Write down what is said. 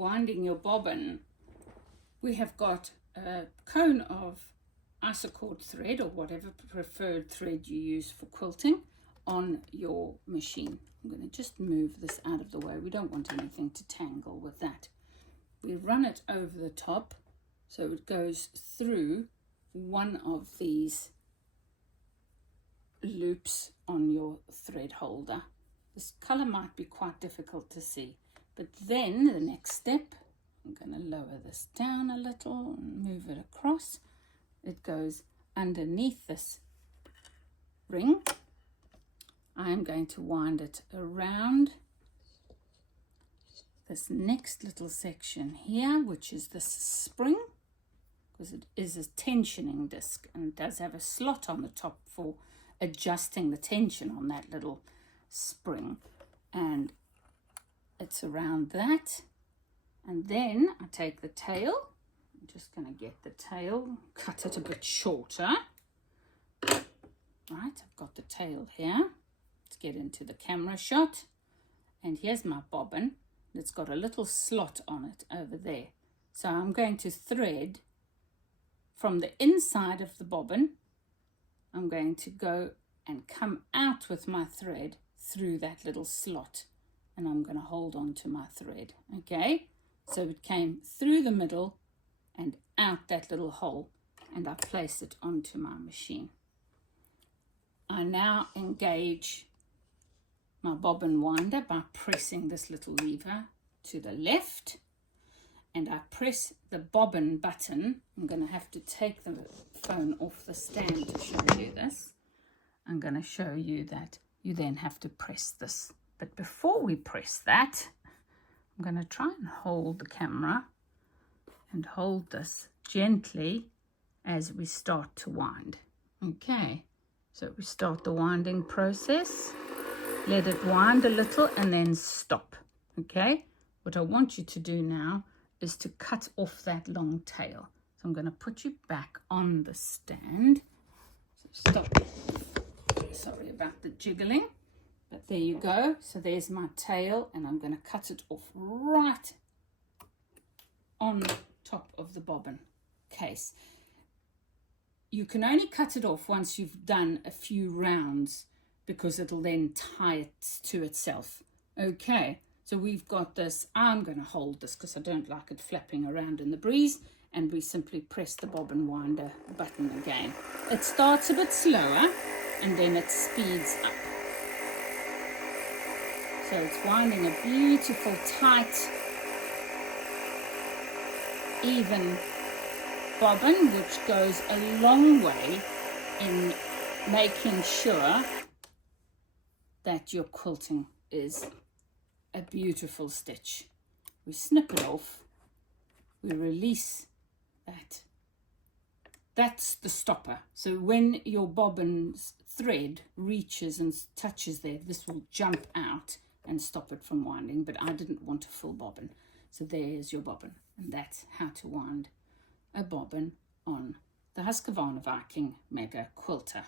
winding your bobbin, we have got a cone of isocord thread, or whatever preferred thread you use for quilting, on your machine. I'm going to just move this out of the way. We don't want anything to tangle with that. We run it over the top so it goes through one of these loops on your thread holder. This color might be quite difficult to see, but then the next step, I'm going to lower this down a little and move it across. It goes underneath this ring. I am going to wind it around this next little section here, which is this spring, because it is a tensioning disc and it does have a slot on the top for adjusting the tension on that little spring, and it's around that. And then I take the tail. I'm just going to get the tail, cut it a bit shorter. Right, I've got the tail here. Let's get into the camera shot. And here's my bobbin. It's got a little slot on it over there. So I'm going to thread from the inside of the bobbin. I'm going to go and come out with my thread through that little slot, and I'm going to hold on to my thread. Okay, so it came through the middle and out that little hole, and I place it onto my machine. I now engage my bobbin winder by pressing this little lever to the left, and I press the bobbin button. I'm going to have to take the phone off the stand to show you this. I'm going to show you that you then have to press this. But before we press that, I'm going to try and hold the camera and hold this gently as we start to wind. Okay, so we start the winding process. Let it wind a little and then stop. Okay, what I want you to do now is to cut off that long tail. So I'm going to put you back on the stand. So stop. Sorry about the jiggling, but there you go. So there's my tail, and I'm going to cut it off right on top of the bobbin case. You can only cut it off once you've done a few rounds, because it'll then tie it to itself. Okay, so we've got this. I'm going to hold this because I don't like it flapping around in the breeze, and we simply press the bobbin winder button again. It starts a bit slower and then it speeds up. So it's winding a beautiful, tight, even bobbin, which goes a long way in making sure that your quilting is a beautiful stitch. We snip it off, we release that. That's the stopper. So when your bobbin's thread reaches and touches there, this will jump out and stop it from winding, but I didn't want a full bobbin. So there's your bobbin, and that's how to wind a bobbin on the Husqvarna Viking Mega Quilter.